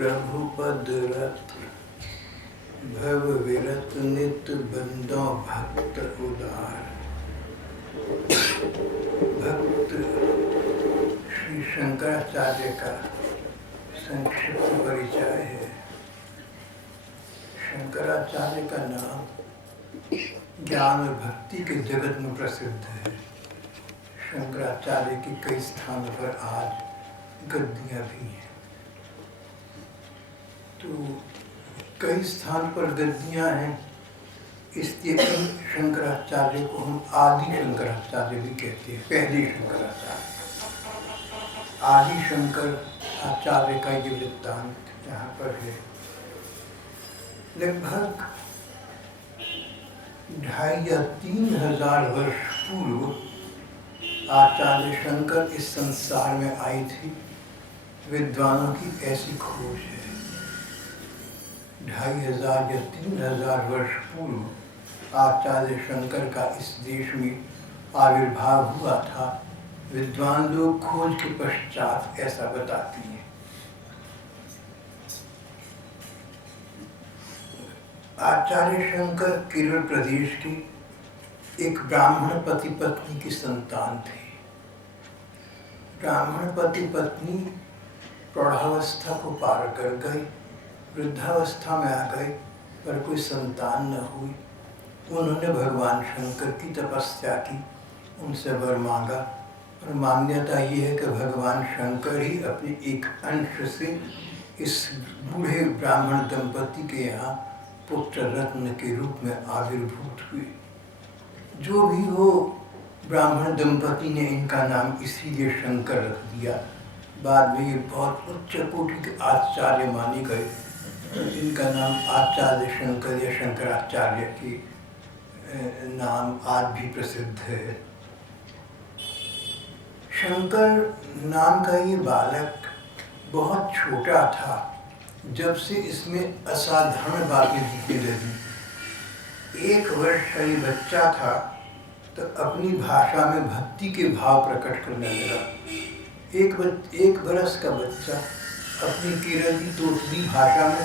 प्रभु पद रत भव विरत नित बंदो भक्त उदार। भक्त श्री शंकराचार्य का संक्षिप्त परिचय है। शंकराचार्य का नाम ज्ञान और भक्ति के जगत में प्रसिद्ध है। शंकराचार्य की कई स्थानों पर आज गद्दियाँ भी हैं। तो कई स्थान पर गद्दियाँ हैं, इसलिए इन शंकराचार्य को हम आदि शंकराचार्य भी कहते हैं। पहले शंकराचार्य, आदि शंकर आचार्य का ये वृत्तांत यहाँ पर है। लगभग 2500 या 3000 वर्ष पूर्व आचार्य शंकर इस संसार में आए थे। विद्वानों की ऐसी खोज है। 2500 या 3000 वर्ष पूर्व आचार्य शंकर का इस देश में आविर्भाव हुआ था। विद्वान लोग खोज के पश्चात ऐसा बताती हैं। आचार्य शंकर केरल प्रदेश के एक ब्राह्मण पति पत्नी की संतान थे। ब्राह्मण पति पत्नी प्रौढ़ावस्था को पार कर गए, वृद्धावस्था में आ गए, पर कोई संतान न हुई। उन्होंने भगवान शंकर की तपस्या की, उनसे वर मांगा, और मान्यता ये है कि भगवान शंकर ही अपने एक अंश से इस बूढ़े ब्राह्मण दंपति के यहाँ पुत्र रत्न के रूप में आविर्भूत हुए। जो भी हो, ब्राह्मण दंपति ने इनका नाम इसीलिए शंकर रख दिया। बाद में ये बहुत उच्च कोटि के आचार्य माने गए। इनका नाम आचार्य शंकर या शंकराचार्य के नाम आज भी प्रसिद्ध है। शंकर नाम का ये बालक बहुत छोटा था जब से इसमें असाधारण बातें दिखने लगी। 1 वर्ष का ये बच्चा था तो अपनी भाषा में भक्ति के भाव प्रकट करने लगा। एक बरस का बच्चा अपनी केरली तोतली भाषा में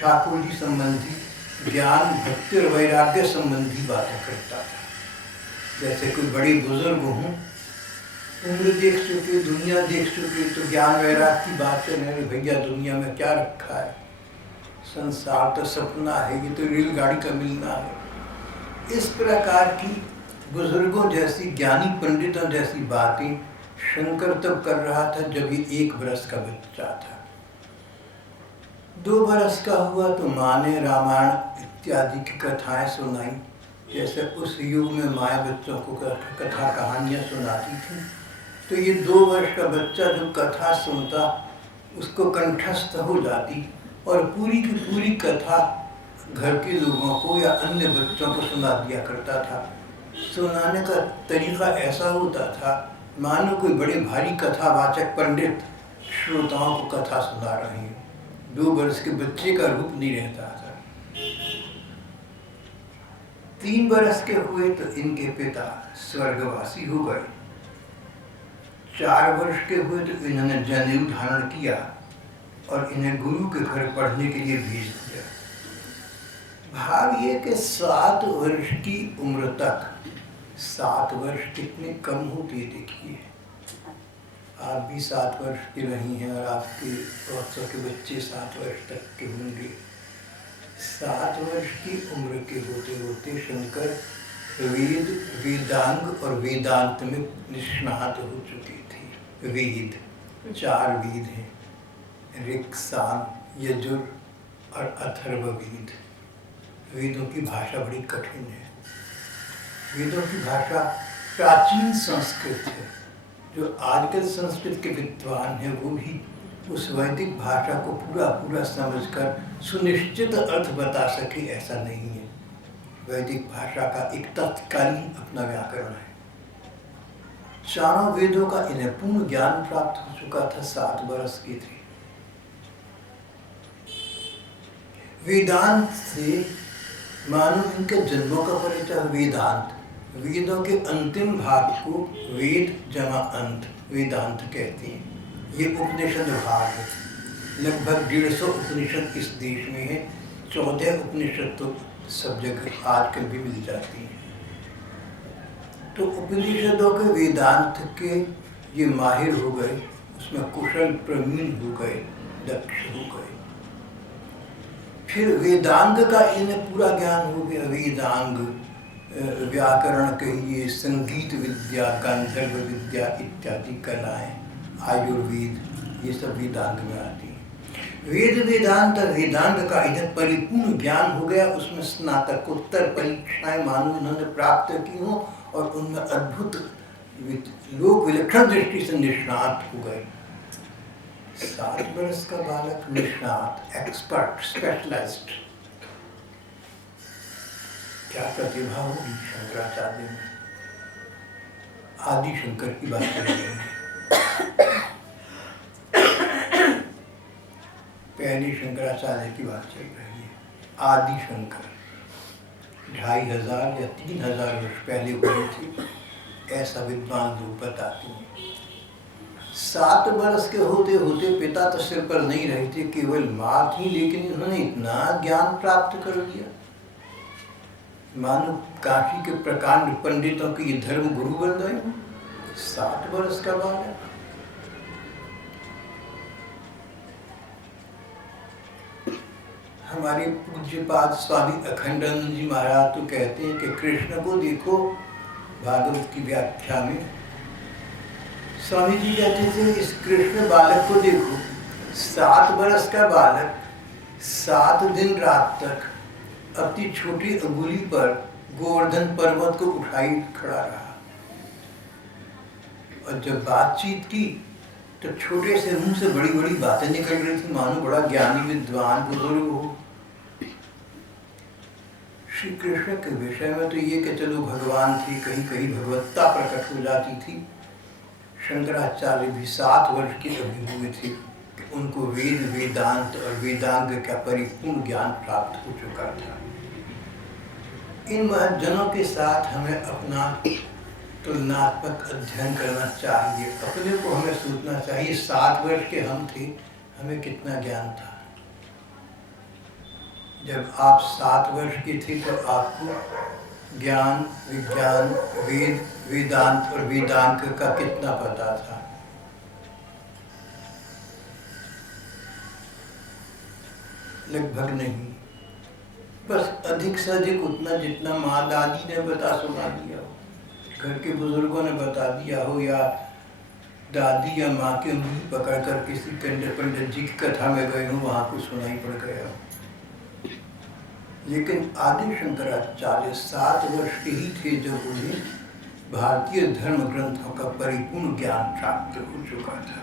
ठाकुर जी संबंधी ज्ञान, भक्ति और वैराग्य संबंधी बातें करता था। जैसे कोई बड़े बुजुर्ग हों, उम्र देख चुके, दुनिया देख चुके, तो ज्ञान वैराग्य की बात करने लगे। भैया दुनिया में क्या रखा है, संसार तो सपना है, ये तो रेलगाड़ी का मिलना है। इस प्रकार की बुजुर्गों जैसी, ज्ञानी पंडितों जैसी बातें शंकर तब कर रहा था जब ये 1 बरस का बच्चा था। 2 बरस का हुआ तो माँ ने रामायण इत्यादि की कथाएं सुनाई। जैसे उस युग में माँ बच्चों को कथा कहानियाँ सुनाती थी, तो ये 2 वर्ष का बच्चा जो कथा सुनता उसको कंठस्थ हो जाती और पूरी की पूरी कथा घर के लोगों को या अन्य बच्चों को सुना दिया करता था। सुनाने का तरीका ऐसा होता था मानो कोई बड़े भारी कथावाचक पंडित श्रोताओं को कथा सुना रहे हैं। 2 वर्ष के बच्चे का रूप नहीं रहता था। 3 बरस के हुए तो इनके पिता स्वर्गवासी हो गए। 4 वर्ष के हुए तो इन्होंने जनेऊ धारण किया और इन्हें गुरु के घर पढ़ने के लिए भेज दिया। भाव ये कि 7 वर्ष की उम्र तक, 7 वर्ष कितने कम होते देखिए। आप भी 7 वर्ष की रही हैं और आपके बच्चों के बच्चे 7 वर्ष तक के होंगे। 7 वर्ष की उम्र के होते होते शंकर वेद, वेदांग और वेदांत में निष्णात हो चुके थे। वेद, 4 वेद हैं, ऋक्, साम, यजुर और अथर्ववेद। वेदों की भाषा बड़ी कठिन है। वेदों की भाषा प्राचीन संस्कृत है। जो आजकल संस्कृत के विद्वान हैं वो भी उस वैदिक भाषा को पूरा समझकर सुनिश्चित अर्थ बता सके, ऐसा नहीं है। वैदिक भाषा का एक तत्कालीन अपना व्याकरण है। 4 वेदों का इन्हें पूर्ण ज्ञान प्राप्त हो चुका था। 7 बरस के थे। वेदांत से मानो इनके जन्मों का परिचय। वेदांत, वेदों के अंतिम भाग को वेद जमा अंत वेदांत कहते हैं। ये उपनिषद भाग है। लगभग 150 उपनिषद इस देश में है। 14 उपनिषद तो सब जगह आजकल भी मिल जाती हैं। तो उपनिषदों के वेदांत के ये माहिर हो गए, उसमें कुशल प्रवीण हो गए, दक्ष हो गए। फिर वेदांग का इन्हें पूरा ज्ञान हो गया। वेदांग, व्याकरण कहिए, संगीत विद्या, गांधर्व विद्या इत्यादि कलाएं, आयुर्वेद, ये सब वेदांग में आती हैं। वेद वेदांत वेदांग का इन्हें परिपूर्ण ज्ञान हो गया। उसमें स्नातकोत्तर परीक्षाएं मानो इन्होंने प्राप्त की हों और उनमें अद्भुत लोक विलक्षण दृष्टि से निष्णात हो गए। 7 वर्ष का बालक निष्णात, एक्सपर्ट, स्पेशलिस्ट, क्या प्रतिभा होगी शंकराचार्य में। आदि शंकर की बात कर रहे हैं। पहले शंकराचार्य की बात चल रही है। आदि शंकर 2500 या 3000 वर्ष पहले हुए थे, ऐसा विद्वान लोग बताते हैं। 7 वर्ष के होते होते पिता तो सिर पर नहीं रहे थे, केवल माँ थी, लेकिन इन्होंने इतना ज्ञान प्राप्त कर लिया मानो काशी के प्रकांड पंडितों के ये धर्म गुरु बन गए। 7 वर्ष का बालक। हमारे पूज्यपाद स्वामी अखंडानंद जी महाराज तो कहते हैं कि कृष्ण को देखो भागवत की व्याख्या में। स्वामी जी कहते थे इस कृष्ण बालक को देखो, 7 वर्ष का बालक 7 दिन रात तक अपनी छोटी अंगुली पर गोवर्धन पर्वत को उठाई खड़ा रहा, और जब बातचीत की तो छोटे से मुंह से बड़ी बड़ी बातें निकल रही थी, मानो बड़ा ज्ञानी विद्वान बुजुर्ग हो। श्री कृष्ण के विषय में तो ये कि चलो भगवान थे, कहीं कहीं भगवत्ता प्रकट हो जाती थी। शंकराचार्य भी 7 वर्ष के अभी हुए थे कि उनको वेद वेदांत और वेदांग का परिपूर्ण ज्ञान प्राप्त हो चुका था। इन महज्जनों के साथ हमें अपना तुलनात्मक अध्ययन करना चाहिए। अपने को हमें सोचना चाहिए 7 वर्ष के हम थे, हमें कितना ज्ञान था। जब आप 7 वर्ष के थे तो आपको ज्ञान, विज्ञान, वेद, वेदांत और वेदांग का कितना पता था। लगभग नहीं, बस अधिक से अधिक उतना जितना माँ दादी ने बता सुना दिया हो, घर के बुजुर्गों ने बता दिया हो, या दादी या माँ की उंगली पकड़ कर किसी पंडित जी की कथा में गए हो, वहाँ कुछ सुनाई पड़ गया हो। लेकिन आदि शंकराचार्य 7 वर्ष के ही थे जब उन्हें भारतीय धर्म ग्रंथों का परिपूर्ण ज्ञान प्राप्त हो चुका था।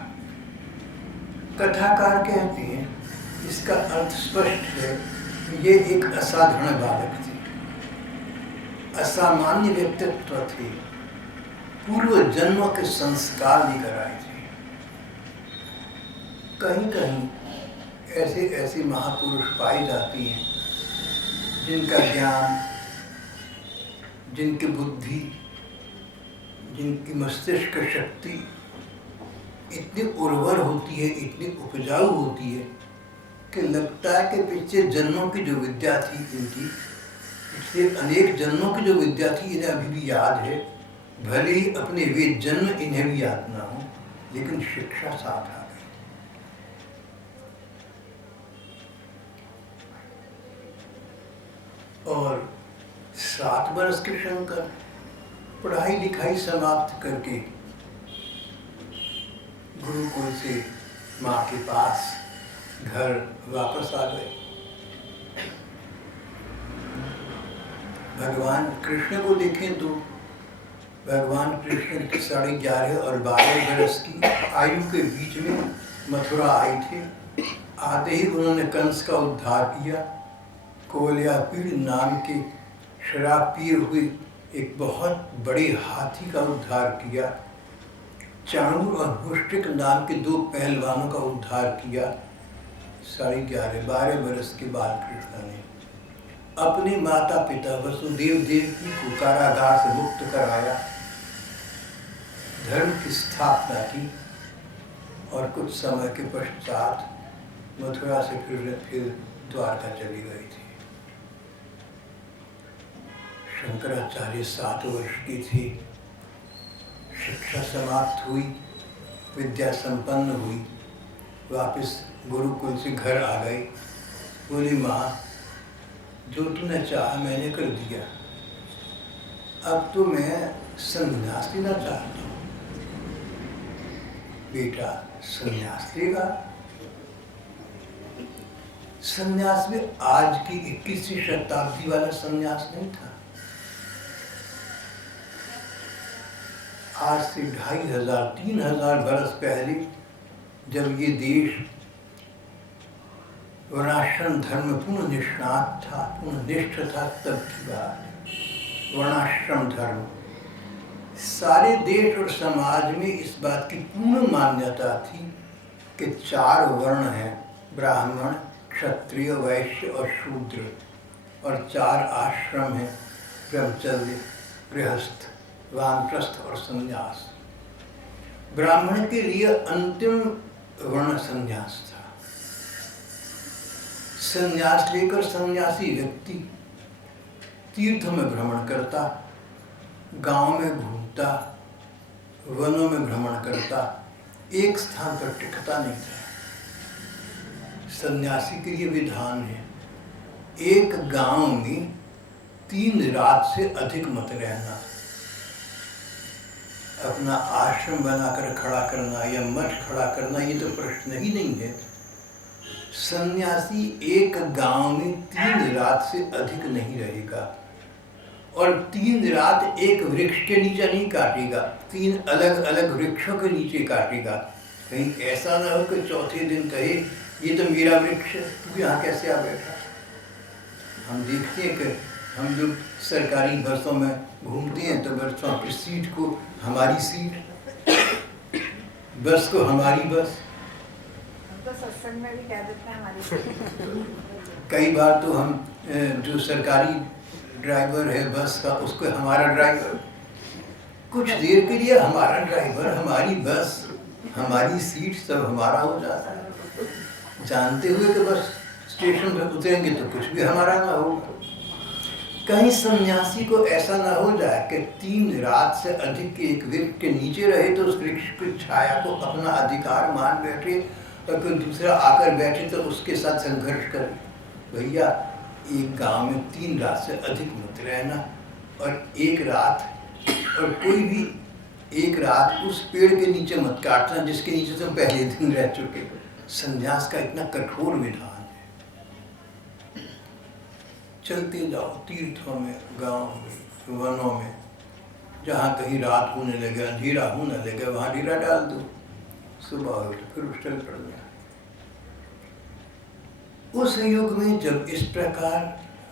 कथाकार कहते हैं, इसका अर्थ स्पष्ट है, ये एक असाधारण बालक थे, असामान्य व्यक्तित्व थे, पूर्व जन्मों के संस्कार लेकर आए थे। कहीं कहीं ऐसे ऐसे महापुरुष पाए जाते हैं जिनका ज्ञान, जिनकी बुद्धि, जिनकी मस्तिष्क शक्ति इतनी उर्वर होती है, इतनी उपजाऊ होती है कि लगता है कि पिछले जन्मों की जो विद्या थी इनकी, पिछले अनेक जन्मों की जो विद्या थी इन्हें अभी भी याद है। भले ही अपने वे जन्म इन्हें भी याद ना हो, लेकिन शिक्षा साथ आ गई। और 7 वर्ष के शंकर पढ़ाई लिखाई समाप्त करके गुरुकुल से माँ के पास घर वापस आ गए। भगवान कृष्ण को देखें तो भगवान कृष्ण 11.5 और 12 वर्ष की आयु के बीच में मथुरा आए थे। आते ही उन्होंने कंस का उद्धार किया। कोवल्यापीड़ नाम के शराब पिए हुए एक बहुत बड़े हाथी का उद्धार किया। चाणूर और मुष्टिक नाम के 2 पहलवानों का उद्धार किया। 12.5 वर्ष के बाल कृष्ण ने अपने माता पिता वसुदेव देवकी को कारागार से मुक्त कराया, धर्म की स्थापना की, और कुछ समय के पश्चात मथुरा से फिर द्वारका चली गई थी। शंकराचार्य 7 वर्ष की थी, शिक्षा समाप्त हुई, विद्या संपन्न हुई, वापस गुरुकुल से घर आ गई। बोली माँ, जो तूने चाहा मैंने कर दिया, अब तो मैं संन्यास लेना चाहता हूँ। बेटा संन्यास लेगा? संन्यास में आज की 21वीं शताब्दी वाला संन्यास नहीं था। आज से 2500-3000 बरस पहले जब ये देश वर्णाश्रम धर्म पूर्ण निष्णात था, पूर्ण निष्ठ था, तब की बात है। वर्णाश्रम धर्म सारे देश और समाज में इस बात की पूर्ण मान्यता थी कि 4 वर्ण हैं, ब्राह्मण, क्षत्रिय, वैश्य और शूद्र, और 4 आश्रम हैं, ब्रह्मचर्य, गृहस्थ, वानप्रस्थ और संन्यास। ब्राह्मण के लिए अंतिम वर्ण संन्यास था। संन्यास लेकर सन्यासी व्यक्ति तीर्थों में भ्रमण करता, गांव में घूमता, वनों में भ्रमण करता, एक स्थान पर टिकता नहीं था। सन्यासी के लिए विधान है, एक गांव में 3 रात से अधिक मत रहना। अपना आश्रम बनाकर खड़ा करना या मठ खड़ा करना ये तो प्रश्न ही नहीं है। सन्यासी एक गांव में 3 रात से अधिक नहीं रहेगा, और 3 रात एक वृक्ष के नीचे नहीं काटेगा, 3 अलग अलग वृक्षों के नीचे काटेगा। कहीं ऐसा ना हो कि चौथे दिन कहे ये तो मेरा वृक्ष है, तू यहाँ कैसे आ बैठा। हम देखते हैं कि हम लोग सरकारी बसों में घूमते हैं तो बसों की सीट को हमारी सीट, बस को हमारी बस। तो सत्संग में भी कह देते हैं हमारी। कई बार तो हम जो सरकारी ड्राइवर है बस का, उसको हमारा ड्राइवर, कुछ देर के लिए हमारा ड्राइवर, हमारी बस, हमारी सीट, सब हमारा हो जाता है, जानते हुए कि बस स्टेशन पर उतरेंगे तो कुछ भी हमारा ना होगा। कहीं सन्यासी को ऐसा ना हो जाए कि 3 रात से अधिक के एक वृक्ष के नीचे रहे तो उस वृक्ष की छाया को अपना अधिकार मान बैठे, और कोई दूसरा आकर बैठे तो उसके साथ संघर्ष करे। भैया, एक गांव में 3 रात से अधिक मत रहना, और एक रात, और कोई भी एक रात उस पेड़ के नीचे मत काटना जिसके नीचे तुम पहले दिन रह चुके। संन्यास का इतना कठोर विधान है। चलते जाओ तीर्थों में, गांव में, वनों में, जहाँ कहीं रात होने लगे, अंधेरा होने लगे, वहाँ डेरा डाल दो, सुबह हो तो फिर उस चल पड़ गया। उस युग में जब इस प्रकार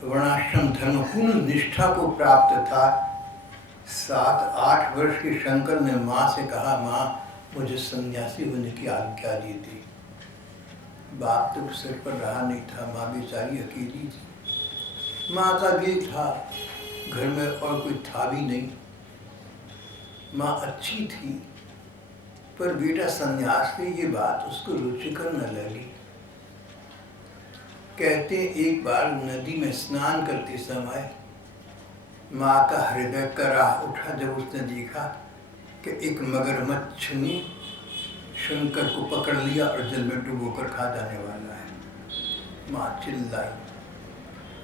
वर्णाश्रम धर्म पूर्ण निष्ठा को प्राप्त था, 7-8 वर्ष के शंकर ने माँ से कहा, माँ मुझे सन्यासी होने की आज्ञा दी थी। बाप तो सिर पर रहा नहीं था, माँ बेचारी अकेली थी। माँ का दिल था, घर में और कोई था भी नहीं। माँ अच्छी थी, पर बेटा सन्यास ने ये बात उसको रुचिकर न लगी। कहते एक बार नदी में स्नान करते समय माँ का हृदय कराह उठा जब उसने देखा कि एक मगरमच्छ ने शंकर को पकड़ लिया और जल में डुबोकर खा जाने वाला है। माँ चिल्लाई।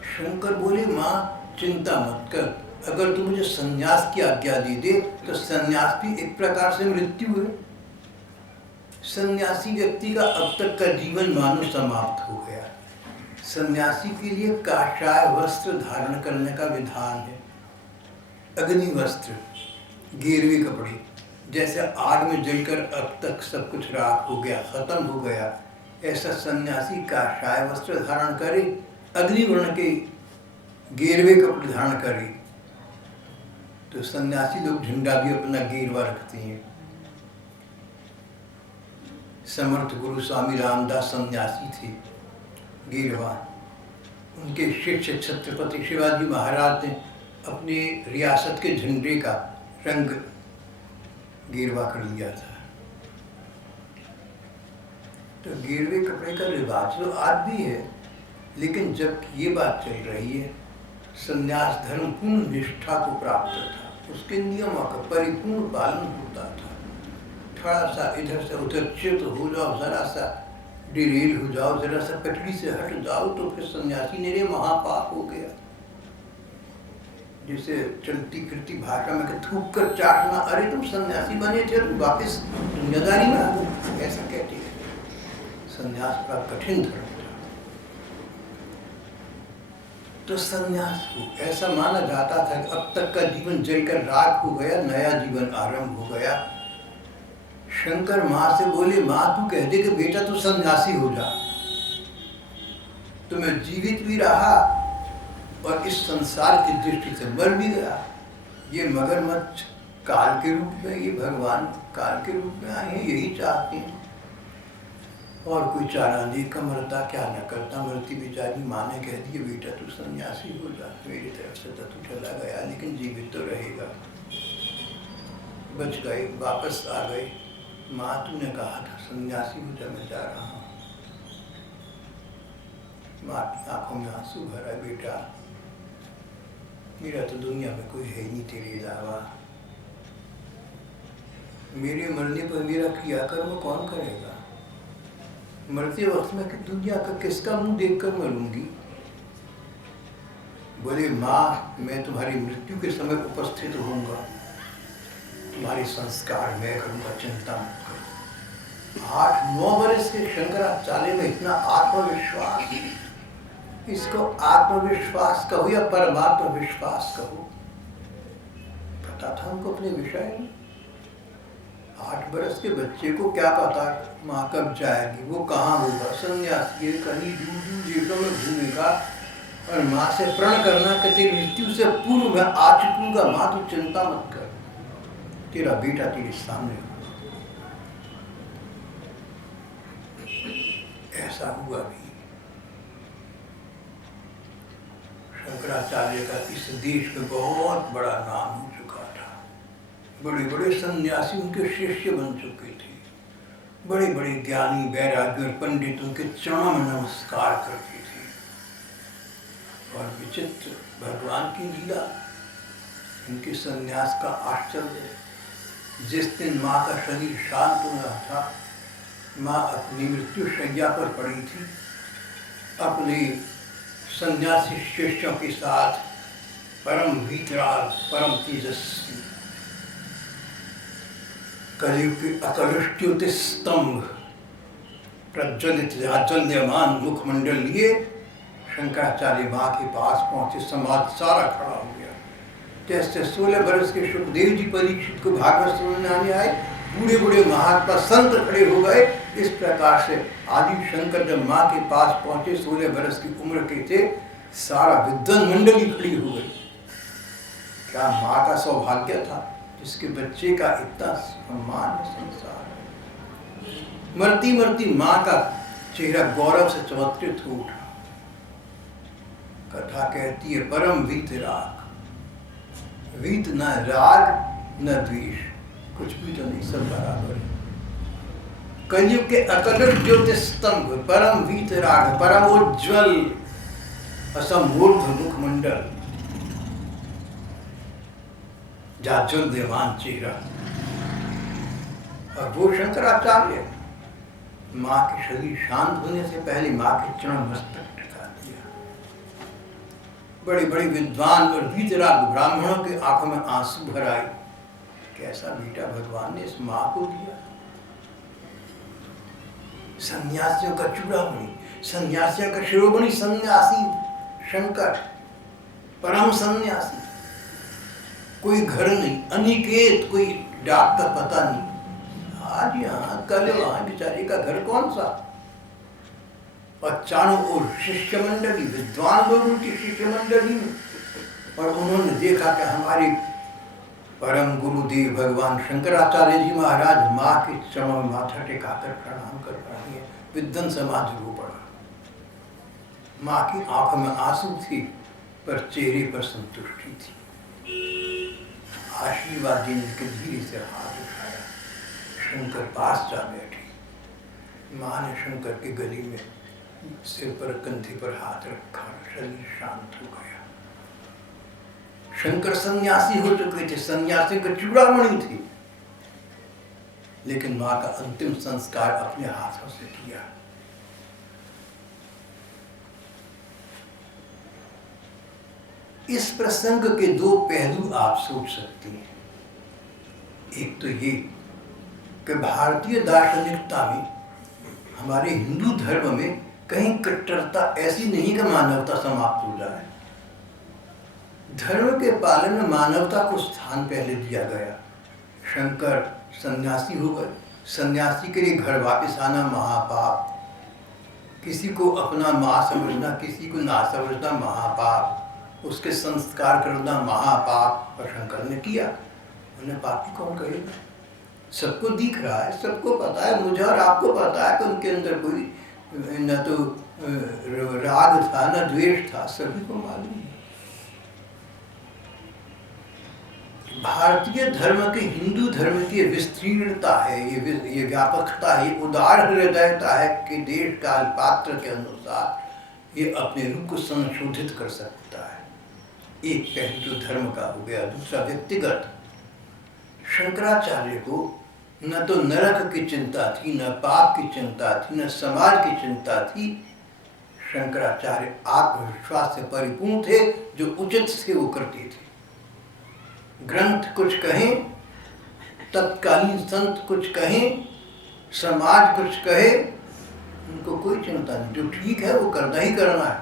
शंकर बोले, माँ चिंता मत कर, अगर तू मुझे संन्यास की आज्ञा दे दे तो संन्यास भी एक प्रकार से मृत्यु है। सन्यासी व्यक्ति का अब तक का जीवन मानो समाप्त हो गया। सन्यासी के लिए काषाय वस्त्र धारण करने का विधान है, अग्नि वस्त्र, गेरुए कपड़े। जैसे आग में जलकर अब तक सब कुछ राख हो गया, खत्म हो गया, ऐसा सन्यासी काषाय वस्त्र धारण करे, अग्नि वर्ण के गेरुए कपड़े धारण करे। तो सन्यासी लोग झंडा भी अपना गेरुआ रखते हैं। समर्थ गुरु स्वामी रामदास सन्यासी थे, गेरुआ। उनके शिष्य छत्रपति शिवाजी महाराज ने अपने रियासत के झंडे का रंग गेरुआ कर लिया था। तो गिरवे कपड़े का रिवाज तो आज भी है, लेकिन जब ये बात चल रही है, संन्यास धर्म पूर्ण निष्ठा को प्राप्त था, उसके नियमों का परिपूर्ण पालन होता था। थोड़ा सा इधर से उधर चित हो जाओ, जरा सा डिरेल हो जाओ, जरा सा पटड़ी से हट जाओ तो फिर सन्यासी मेरे महापाप हो गया। जैसे चलती फिरती भाषा में थूक कर चाटना, अरे तुम सन्यासी बने थे, तुम वापस दुनियादारी में आ गए, ऐसा कहते हैं। सन्यास बड़ा कठिन धर्म था। तो सन्यास को ऐसा माना जाता था कि अब तक का जीवन जलकर राख हो गया, नया जीवन आरंभ हो गया। शंकर माँ से बोले, माँ तू कह दे कि बेटा तू सन्यासी हो जा, तो मैं जीवित भी रहा और इस संसार की दृष्टि से मर भी गया। ये मगरमच्छ काल के रूप में, ये भगवान काल के रूप में आए हैं, यही चाहते हैं। और कोई चारा नहीं का मरता, क्या न करता, मरती बेचारी माँ ने कह दिया बेटा तू सन्यासी हो जा, मेरी तरफ से तो तू चला गया लेकिन जीवित तो रहेगा। बच गए, वापस आ गए। माँ तूने कहा था सन्यासी हो जा, मैं जा रहा हूँ। माँ की आंखों में आंसू भरा, बेटा मेरा तो दुनिया में कोई है नहीं तेरे अलावा, मेरे मरने पर मेरा किया कर्म कौन करेगा? मरते वक्त में कि दुनिया का किसका मुंह देखकर मरूंगी? बोले माँ मैं तुम्हारी मृत्यु के समय उपस्थित होऊंगा, तुम्हारे संस्कार मैं करूंगा, चिंता मत करो। 8-9 वर्ष के शंकराचार्य में इतना आत्मविश्वास, इसको आत्मविश्वास कहो या परमात्मा विश्वास कहो, पता था उनको अपने विषय में। 8 वर्ष के बच्चे को क्या पता माँ कब जाएगी, वो कहाँ होगा, सन्यासी कहीं दूर दूर देशों में घूमेगा और माँ से प्रण करना कि तेरी मृत्यु से पूर्व मैं आ चुकूंगा, माँ तू चिंता मत कर, तेरा बेटा तेरे सामने। ऐसा हुआ भी। शंकराचार्य का इस देश में बहुत बड़ा नाम हो चुका था, बड़े बड़े सन्यासी उनके शिष्य बन चुके थे, बड़े बड़े ज्ञानी वैराग्य और पंडित उनके चरणों में नमस्कार करते थे। और विचित्र भगवान की लीला, उनके सन्यास का आश्चर्य। जिस दिन माँ का शरीर शांत हो रहा था, माँ अपनी मृत्यु शैया पर पड़ी थी, अपने सन्यासी शिष्यों के साथ परम वीतराग, परम तेजस्वी, कलयुग के अकलुष्टुत स्तंभ, प्रज्वलित जाज्वल्यमान मुखमंडल लिए शंकराचार्य माँ के पास पहुंचे। समाज सारा खड़ा हो गया। जैसे 16 वर्ष के सुखदेव जी परीक्षित को भागवत सुनने आने आए, बूढ़े बूढ़े महात्मा संत खड़े हो गए। इस प्रकार से आदि शंकर जब माँ के पास पहुंचे, 16 वर्ष की उम्र के थे, सारा विद्वान मंडली खड़ी हो गई। क्या माँ का सौभाग्य था जिसके बच्चे का इतना सम्मान है संसार। मरती मरती माँ का चेहरा गौरव से चमत्कृत हो उठा। कथा कहती है परम वीतराग, वीत न राग न द्वेष, कुछ भी तो नहीं, सब बराबर है। कलयुग के अकलुष ज्योति स्तंभ, परम वीतराग, परम उज्ज्वल असमूर्ध मुखमंडल, जाज्वल्यमान चेहरा। और वो शंकराचार्य माँ के शरीर शांत होने से पहले माँ के चरण मस्तक टिका दिया। बड़े बड़े विद्वान और वीतराग ब्राह्मणों के आंखों में आंसू भर आए। कैसा बेटा भगवान ने इस माँ को दिया। सन्यासियों का चूड़ामणि, सन्यासियों का शिरोमणि सन्यासी शंकर, परम सन्यासी। कोई घर नहीं, अनिकेत, कोई डाक का पता नहीं, आज यहाँ कल वहां, बेचारे का घर कौन सा। और चारों ओर शिष्य मंडली, विद्वान लोग उनकी शिष्य मंडली में। और उन्होंने देखा कि हमारे परम गुरुदेव भगवान शंकराचार्य जी महाराज माँ के चरणों में माथा टेकाकर प्रणाम कर रहे हैं। विद्वान समाज रो पड़ा। माँ की आंखों में आंसू थी पर चेहरे पर संतुष्टि थी। आशीर्वाद देने के धीरे से हाथ उठाया। शंकर पास जा बैठे। मां ने शंकर के गले में सिर पर कंधे पर हाथ रखा, शरीर शांत हो गया। शंकर सन्यासी हो चुके थे, सन्यासी का चूड़ामणि थी, लेकिन मां का अंतिम संस्कार अपने हाथों से किया। इस प्रसंग के दो पहलू आप सोच सकते हैं। एक तो ये कि भारतीय दार्शनिकता में, हमारे हिंदू धर्म में कहीं कट्टरता ऐसी नहीं कि मानवता समाप्त हो जाए। धर्म के पालन में मानवता को स्थान पहले दिया गया। शंकर सन्यासी हो गए, सन्यासी के लिए घर वापस आना महापाप, किसी को अपना माँ समझना, किसी को ना समझना महापाप, उसके संस्कार करना महापाप। और शंकर ने किया। उन्हें पापी कौन कहेगा? सबको दिख रहा है, सबको पता है, मुझे और आपको पता है कि उनके अंदर कोई न तो राग था न द्वेष था, सभी को मालूम है। भारतीय धर्म के, हिंदू धर्म की विस्तीर्णता है, ये व्यापकता है, उदार हृदयता है कि देश काल पात्र के अनुसार ये अपने रूप को संशोधित कर सकता है। एक पहलू तो धर्म का हो गया। दूसरा व्यक्तिगत। शंकराचार्य को न तो नरक की चिंता थी, न पाप की चिंता थी, न समाज की चिंता थी। शंकराचार्य आत्मविश्वास से परिपूर्ण थे, जो उचित से वो करते थे। ग्रंथ कुछ कहें, तत्कालीन संत कुछ कहें, समाज कुछ कहे, उनको कोई चिंता नहीं। जो ठीक है वो करना ही करना है,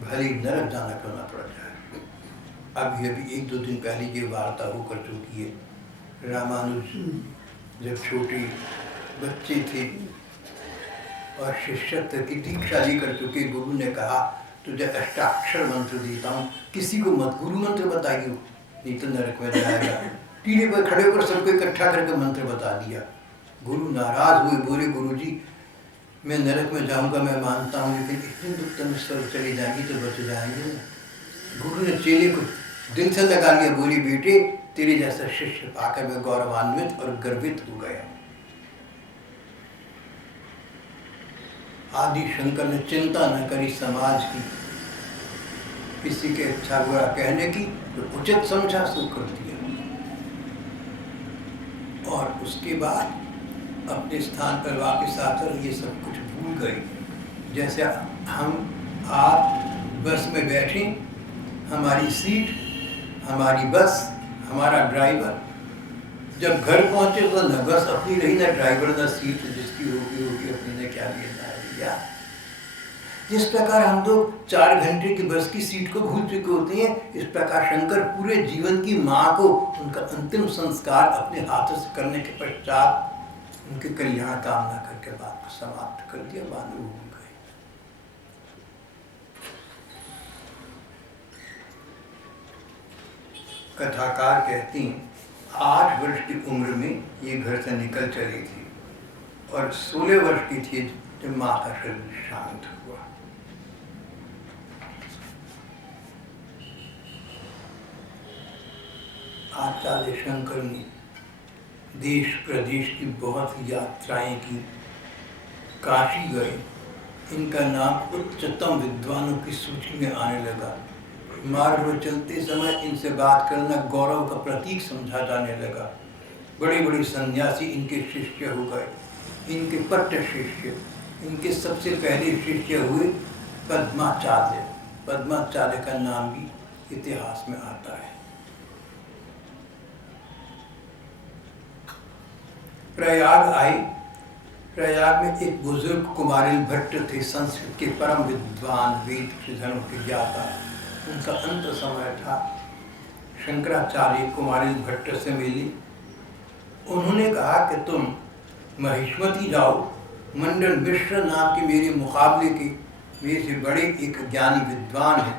भले नरक जाना करना पड़ जाए। अभी अभी एक दो दिन पहले ये वार्ता होकर चुकी है। रामानुज जब छोटे बच्चे थे और शिष्यत्व की दीक्षा लेकर चुके, गुरु ने कहा तुझे अष्टाक्षर मंत्र देता हूँ, किसी को मत गुरु मंत्र बताइए, नहीं तो नरक में जाएगा। टीले पर खड़े होकर सबको इकट्ठा करके मंत्र बता दिया। गुरु नाराज हुए, बोले गुरुजी मैं नरक में जाऊंगा, मैं मानता हूँ, लेकिन इतने दुख तुम स्वर्ग चली जाएंगी तो बच जाएंगे। गुरु ने चेले को दिल से लगा लिया, बोली बेटे तेरे जैसा शिष्य पाकर मैं गौरवान्वित और गर्वित हो गया। आदि शंकर ने चिंता न करी समाज की, किसी के अच्छा बुरा कहने की, तो उचित समझा सो कर दिया। और उसके बाद अपने स्थान पर वापस आकर ये सब कुछ भूल गए। जैसे हम आप बस में बैठे, हमारी सीट, हमारी बस, हमारा ड्राइवर, जब घर पहुंचे तो न बस अपनी रही, न ड्राइवर, न सीट जिसकी होगी अपनी ने क्या लेना है भैया। जिस प्रकार हम लोग 4 घंटे की बस की सीट को भूल चुके होते हैं, इस प्रकार शंकर पूरे जीवन की माँ को उनका अंतिम संस्कार अपने हाथों से करने के पश्चात उनके कल्याण कामना करके बात को समाप्त कर दिया, मानव हो गए। कथाकार कहती हैं 8 वर्ष की उम्र में ये घर से निकल चली थी और 16 वर्ष की थी जब माँ का शरीर शांत हुआ। आचार्य शंकर ने देश प्रदेश की बहुत यात्राएं की, काशी गए, इनका नाम उच्चतम विद्वानों की सूची में आने लगा। मार्ग में चलते समय इनसे बात करना गौरव का प्रतीक समझा जाने लगा। बड़े बड़े सन्यासी इनके शिष्य हो गए, इनके पट्ट शिष्य। इनके सबसे पहले शिष्य हुए पद्माचार्य। पद्माचार्य का नाम भी इतिहास में आता है। प्रयाग आए। प्रयाग में एक बुजुर्ग कुमारिल भट्ट थे, संस्कृत के परम विद्वान, वेद धर्म के ज्ञाता। उनका अंत समय था। शंकराचार्य कुमारिल भट्ट से मिली। उन्होंने कहा कि तुम महेश्वती जाओ, मंडन मिश्र नाम के मेरे मुकाबले के मेरे से बड़े एक ज्ञानी विद्वान हैं,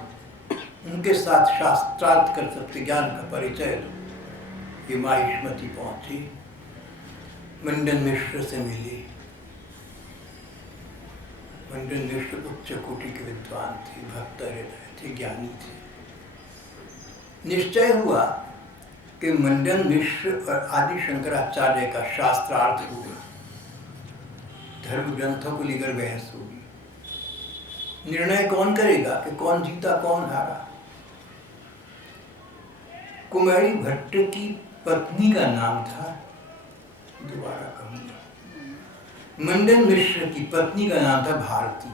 उनके साथ शास्त्रार्थ कर सकते ज्ञान का परिचय दो। ये महेश्वती पहुंची, मंडन मिश्र से मिली। मंडन मिश्र उच्च कोटि के विद्वान थे, भक्त हृदय थे, ज्ञानी थे। निश्चय हुआ कि मंडन मिश्र और आदि शंकराचार्य का शास्त्रार्थ होगा। धर्म ग्रंथों को लेकर बहस होगी। निर्णय कौन करेगा कि कौन जीता कौन हारा? कुमारी भट्ट की पत्नी का नाम था, दोबारा कहूंगा, मंडन मिश्र की पत्नी का नाम था भारती।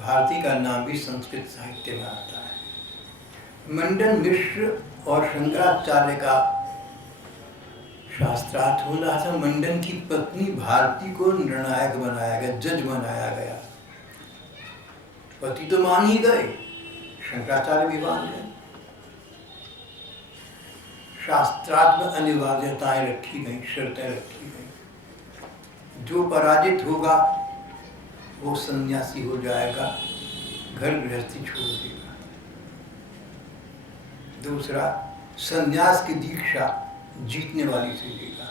भारती का नाम भी संस्कृत साहित्य में आता है। मंडन मिश्र और शंकराचार्य का शास्त्रार्थ हो रहा था। मंडन की पत्नी भारती को निर्णायक बनाया गया, जज बनाया गया। पति तो मान ही गए, शंकराचार्य भी मान गए। शास्त्रार्थ में अनिवार्यताएं रखी गई, शर्तें रखी गई। जो पराजित होगा वो सन्यासी हो जाएगा, घर गृहस्थी छोड़ देगा। दूसरा, सन्यास की दीक्षा जीतने वाली से लेगा।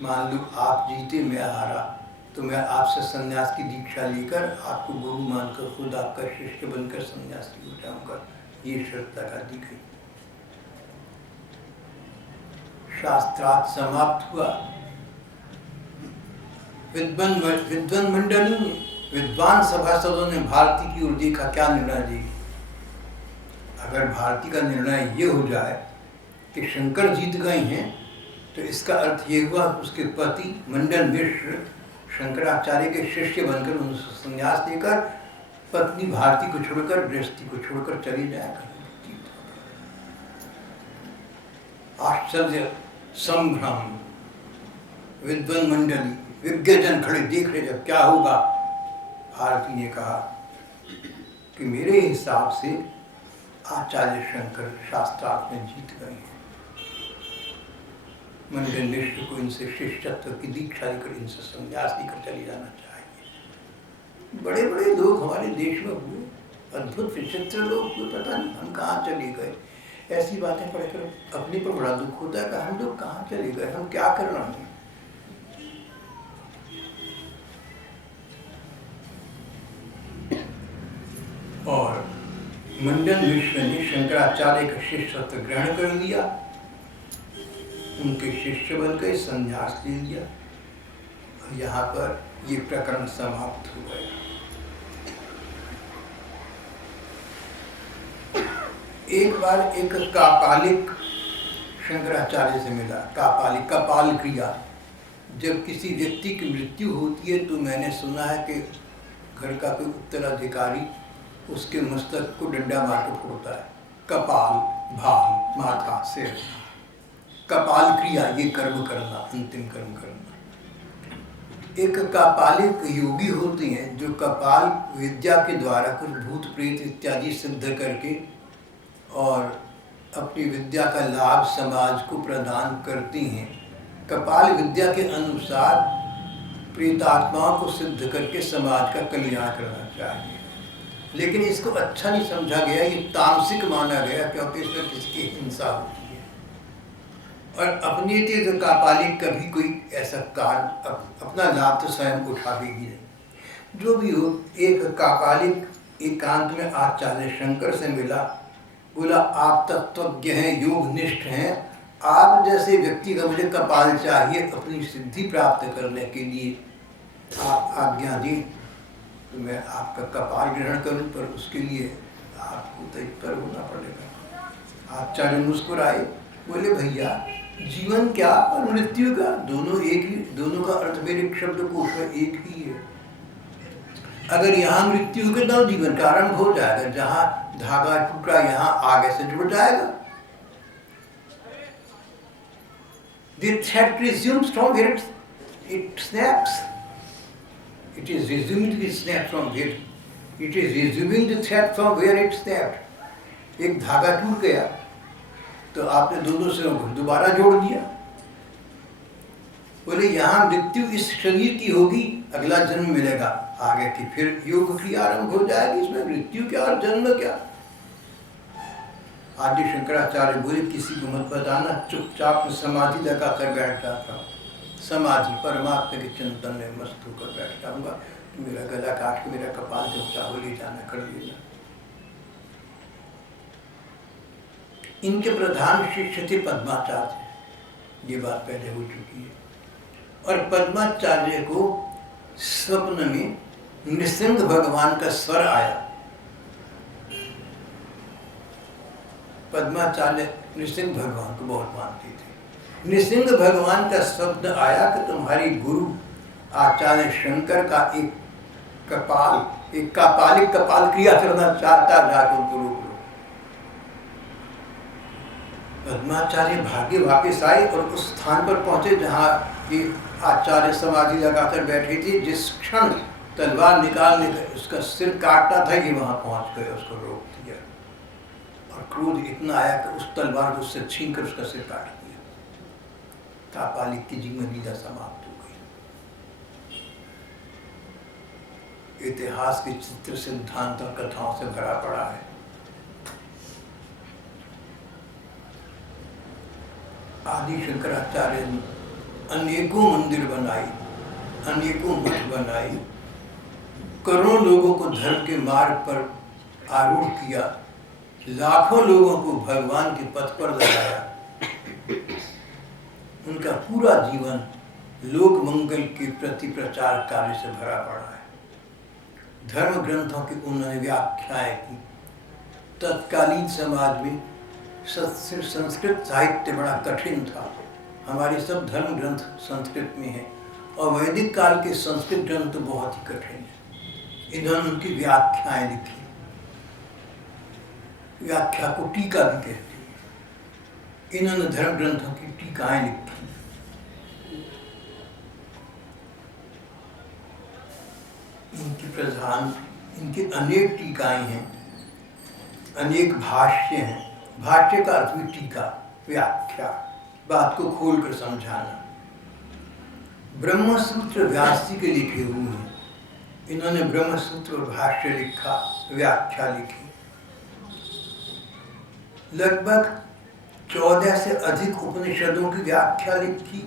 मान लो आप जीते, मैं हारा, तो मैं आपसे सन्यास की दीक्षा लेकर आपको गुरु मानकर खुद आपका शिष्य बनकर सन्यासी हो जाऊंगा। ये शर्त लगा दी गई। शास्त्रार्थ समाप्त हुआ। विद्वान मंडली ने, विद्वान सभासदों ने भारती की ओर देखा, क्या निर्णय देगी। अगर भारती का निर्णय ये हो जाए कि शंकर जीत गए हैं, तो इसका अर्थ ये हुआ उसके पति मंडन मिश्र शंकराचार्य के शिष्य बनकर उनसे संन्यास लेकर पत्नी भारती को छोड़कर, गृहस्थी को छोड़कर चली जाएगा। आश्चर्य, संभ्रम, विद्वान मंडली, विज्ञजन खड़े देख रहे जब क्या होगा। भारती ने कहा कि मेरे हिसाब से आचार्य शंकर शास्त्रार्थ में जीत गए हैं। मंडन मिश्र को इनसे शिष्यत्व की दीक्षा लेकर, इनसे संन्यास लेकर चले जाना चाहिए। बड़े बड़े लोग हमारे देश में हुए, अद्भुत विचित्र लोग हुए, पता नहीं हम कहाँ चले गए। ऐसी बातें पढ़कर अपने पर बड़ा दुख होता है कि हम लोग कहाँ चले गए, हम क्या कर रहे हैं। और मंडन मिश्र ने शंकराचार्य का शिष्यत्व ग्रहण कर लिया, उनके शिष्य बन गए, संन्यास ले लिया। यहाँ पर ये प्रकरण समाप्त हो गया। एक बार एक कापालिक शंकराचार्य से मिला। कापालिक, कपाल क्रिया, जब किसी व्यक्ति की मृत्यु होती है तो मैंने सुना है कि घर का कोई उत्तराधिकारी उसके मस्तक को डंडा मार के फोड़ता है। कपाल, भाल, माथा, सिर, कपाल क्रिया, ये कर्म करना, अंतिम कर्म करना। एक कापालिक योगी होते हैं जो कपाल विद्या के द्वारा कुछ भूत प्रेत इत्यादि सिद्ध करके और अपनी विद्या का लाभ समाज को प्रदान करती हैं। कपाल विद्या के अनुसार प्रेतात्माओं को सिद्ध करके समाज का कल्याण करना चाहिए, लेकिन इसको अच्छा नहीं समझा गया, ये तामसिक माना गया, क्योंकि इसमें किसकी हिंसा होती है। और अपनी तो कापालिक कभी कोई ऐसा कार्य अपना लाभ तो स्वयं उठावेगी नहीं। जो भी हो, एक कापालिक एकांत में आचार्य शंकर से मिला, बोला आप तत्वज्ञ हैं, योग निष्ठ हैं, आप जैसे व्यक्ति का मुझे कपाल चाहिए अपनी सिद्धि प्राप्त करने के लिए, आप आज्ञा दें तो मैं आपका कपाल ग्रहण करूं, पर उसके लिए आपको तत्पर होना पड़ेगा। आचार्य मुस्कुराए, बोले भैया जीवन क्या और मृत्यु का दोनों एक ही, दोनों का अर्थ मेरे शब्दकोश में एक ही है। अगर यहाँ मृत्यु के तो जीवन का आरंभ हो जाएगा, जहाँ धागा टूटा यहाँ आगे से जुड़ जाएगा। The thread resumes from where it snaps. It is resuming the snap from where it is resuming the thread from where it snapped. एक धागा टूट गया तो आपने दोनों सिरों को दोबारा जोड़ दिया। बोले यहाँ मृत्यु इस शरीर की होगी, अगला जन्म मिलेगा, आगे की फिर योग क्रिया आरंभ हो जाएगी, इसमें मृत्यु क्या और जन्म क्या। आदि शंकराचार्य बोले किसी को मत बताना, चुपचाप समाधि लगा कर बैठ जाता हूँ, समाधि परमात्मा के चिंतन में मस्त होकर बैठ जाऊंगा। मेरा गला काट के मेरा कपाल जब चाहो ले जाना कर लेना। इनके प्रधान शिष्य थे पद्माचार्य, ये बात पहले हो चुकी है। और पद्माचार्य को स्वप्न में नृसिंह भगवान का स्वर आया। पद्माचार्य नृसिंह भगवान को बहुत मानते थे। नृसिंह भगवान का शब्द आया कि तुम्हारी गुरु आचार्य शंकर का एक कापालिक कपाल क्रिया करना चाहता, जाकर उनको रोक लो। पद्माचार्य भाग्य वापिस आए और उस स्थान पर पहुंचे जहां ये आचार्य समाधि लगाकर बैठे थे। जिस क्षण तलवार निकालने का उसका सिर काटना था, ये वहां पहुंच गए, उसको रोक दिया। और क्रोध इतना आया कि उस तलवार को उससे छीन कर उसका सिर काट दिया। कापालिक की जीवन लीला समाप्त हो गई। इतिहास के चित्र, सिद्धांत और कथाओं से भरा पड़ा है। आदि शंकराचार्य ने अनेकों मंदिर बनाई, अनेकों मठ बनाई, करोड़ों लोगों को धर्म के मार्ग पर आरूढ़ किया, लाखों लोगों को भगवान के पथ पर लगाया। उनका पूरा जीवन लोक मंगल के प्रति प्रचार कार्य से भरा पड़ा है। धर्म ग्रंथों की उन्होंने व्याख्याएं की। तत्कालीन समाज में संस्कृत साहित्य बड़ा कठिन था। हमारे सब धर्म ग्रंथ संस्कृत में हैं और वैदिक काल के संस्कृत ग्रंथ तो बहुत ही कठिन है। इन्होंने उनकी व्याख्याएं लिखी। व्याख्या को टीका भी कहते हैं। इन्होंने धर्म ग्रंथों की टीकाएं लिखी। इनकी अनेक टीकाएं हैं, अनेक भाष्य हैं। भाष्य का अर्थ भी टीका, व्याख्या, बात को खोलकर समझाना। ब्रह्मसूत्र व्यास जी के लिखे हुए हैं। इन्होंने ब्रह्मसूत्र भाष्य लिखा, व्याख्या लिखी। लगभग 14 से अधिक उपनिषदों की व्याख्या लिखी,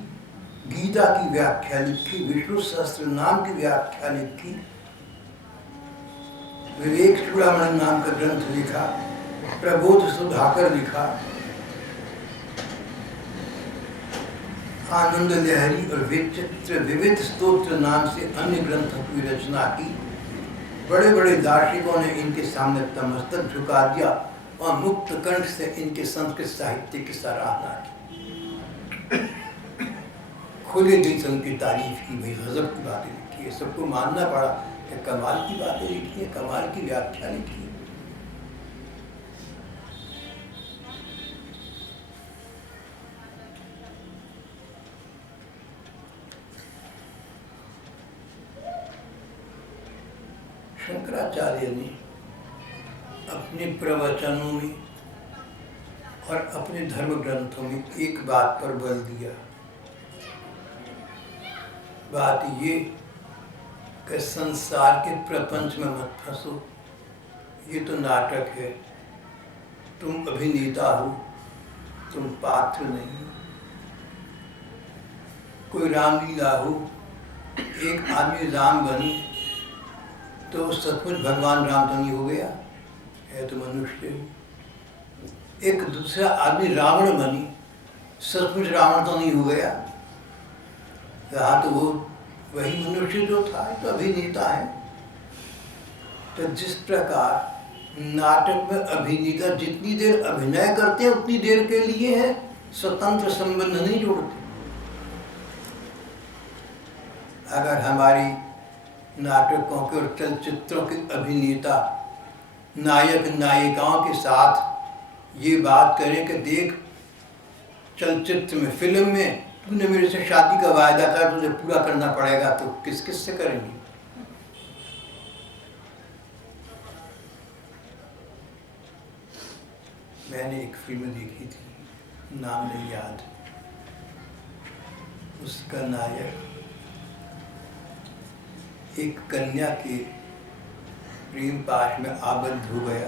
गीता की व्याख्या लिखी, विष्णु सहस्त्र नाम की व्याख्या लिखी, विवेक चूड़ामणि नाम का ग्रंथ लिखा, प्रबोध सुधाकर लिखा, आनंद लहरी और विचित्र विविध स्तोत्र नाम से अन्य ग्रंथों की रचना की। बड़े बड़े दार्शनिकों ने इनके सामने तमस्तक झुका दिया और मुक्त कंठ से इनके संस्कृत साहित्य की सराहना की। खुले दिल से उनकी तारीफ की, भाई गजब की बातें लिखी है। सबको मानना पड़ा कि कमाल की बातें लिखी है, कमाल की व्याख्या लिखी है। शंकराचार्य ने अपने प्रवचनों में और अपने धर्म ग्रंथों में एक बात पर बल दिया। बात ये कि संसार के प्रपंच में मत फंसो, ये तो नाटक है, तुम अभिनेता हो, तुम पात्र नहीं। कोई रामलीला हो, एक आदमी राम बनी तो सचमुच भगवान राम तो नहीं हो गया, है तो मनुष्य। एक दूसरा आदमी रावण बनी, सचमुच रावण तो नहीं हो गया, रहा तो वो वही मनुष्य जो था, तो अभिनेता है। तो जिस प्रकार नाटक में अभिनेता जितनी देर अभिनय करते हैं उतनी देर के लिए है, स्वतंत्र संबंध नहीं जोड़ते। अगर हमारी नाटकों के और चलचित्रों के अभिनेता नायक नायिकाओं के साथ ये बात करें कि देख, चलचित्र में, फिल्म में तूने मेरे से शादी का वायदा कर, तुझे पूरा करना पड़ेगा, तो किस किस से करेंगे? मैंने एक फिल्म देखी थी, नाम नहीं याद, उसका नायक एक कन्या के प्रेम पाश में आबद्ध हो गया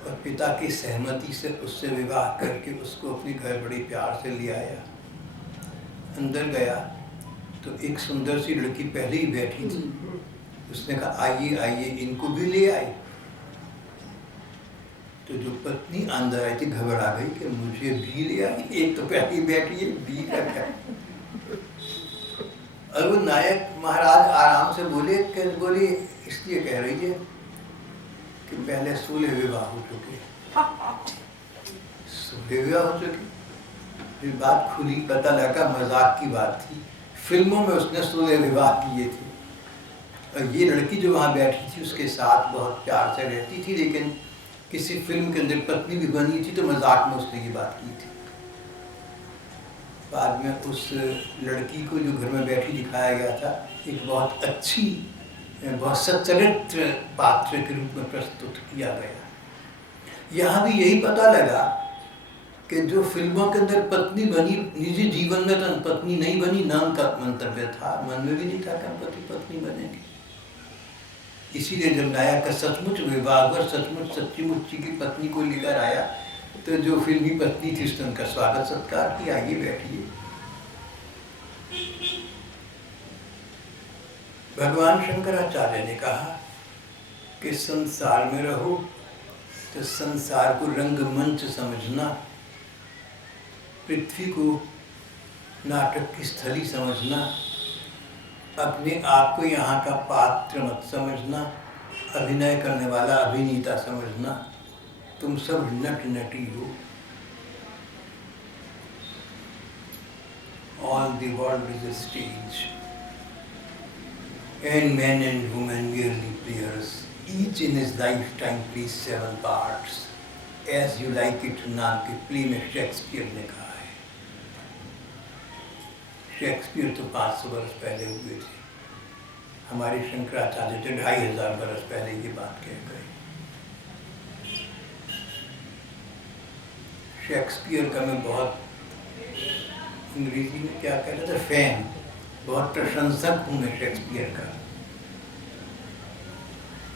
और पिता की सहमति से उससे विवाह करके उसको अपने घर बड़े प्यार से ले आया। अंदर गया तो एक सुंदर सी लड़की पहले ही बैठी थी। उसने कहा आइए आइए, इनको भी ले आए। तो जो पत्नी अंदर आई थी घबरा गई कि मुझे भी ले आई, एक तो पहले ही बैठी है, भी का क्या। और वो नायक महाराज आराम से बोले इसलिए कह रही है कि पहले 16 विवाह हो चुके, 16 विवाह हो चुके। फिर बात खुली, पता लगा मजाक की बात थी, फिल्मों में उसने 16 विवाह किए थे। और ये लड़की जो वहाँ बैठी थी उसके साथ बहुत प्यार से रहती थी, लेकिन किसी फिल्म के अंदर पत्नी भी बनी थी तो मजाक में उसने ये बात की थी। बाद में उस लड़की को जो घर में बैठी दिखाया गया था, एक बहुत अच्छी, बहुत सच्चरित्र पात्र के रूप में प्रस्तुत किया गया। यहाँ भी यही पता लगा कि जो फिल्मों के अंदर पत्नी बनी, निजी जीवन में तो पत्नी नहीं बनी, नाम का मंतव्य था, मन में भी नहीं था कि हम पति पत्नी बनेंगे। इसीलिए जब नायक का सचमुच विवाह हुआ, सचमुच सच्ची मुच्ची की पत्नी को लेकर आया, तो जो फिल्मी पत्नी थी उसने उनका स्वागत सत्कार किया, आइए बैठिए। भगवान शंकराचार्य ने कहा कि संसार में रहो तो संसार को रंगमंच समझना, पृथ्वी को नाटक की स्थली समझना, अपने आप को यहाँ का पात्र मत समझना, अभिनय करने वाला अभिनेता समझना, तुम सब नट नटी हो। All the world is a stage, and men and women merely players. Each in his lifetime plays 7 parts. As you like it नाम के प्ले में शेक्सपियर ने कहा है। शेक्सपियर तो 500 वर्ष पहले हुए थे, हमारे शंकराचार्य तो 2500 वर्ष पहले ये बात कह गए। शेक्सपियर का मैं बहुत, अंग्रेजी में क्या कहते थे, फैन, बहुत प्रशंसक हूँ मैं शेक्सपियर का।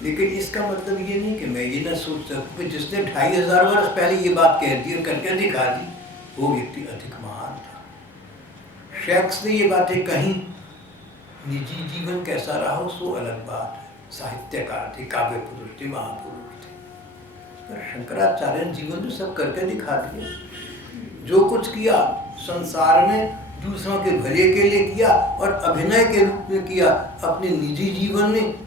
लेकिन इसका मतलब ये नहीं कि मैं ये ना सोच सकूँ कि जिसने 2500 वर्ष पहले ये बात कह दी और करके दिखा दी, वो व्यक्ति अधिक महान था। शेक्स ने ये बातें कहीं, निजी जीवन कैसा रहा हो सो अलग बात है, साहित्यकार थे, काव्य पुरुष थे, महापुरुष थे, पर शंकराचार्य जीवन में सब करके दिखा दिया। जो कुछ किया संसार में दूसरों के भले के लिए किया और अभिनय के रूप में किया। अपने निजी जीवन में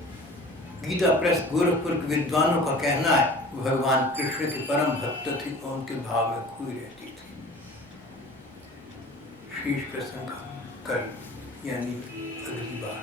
गीता प्रेस गोरखपुर के विद्वानों का कहना है भगवान कृष्ण के परम भक्त थे और उनके भाव में खोई रहती थी। शीश प्रसंग कल यानी अगली बार।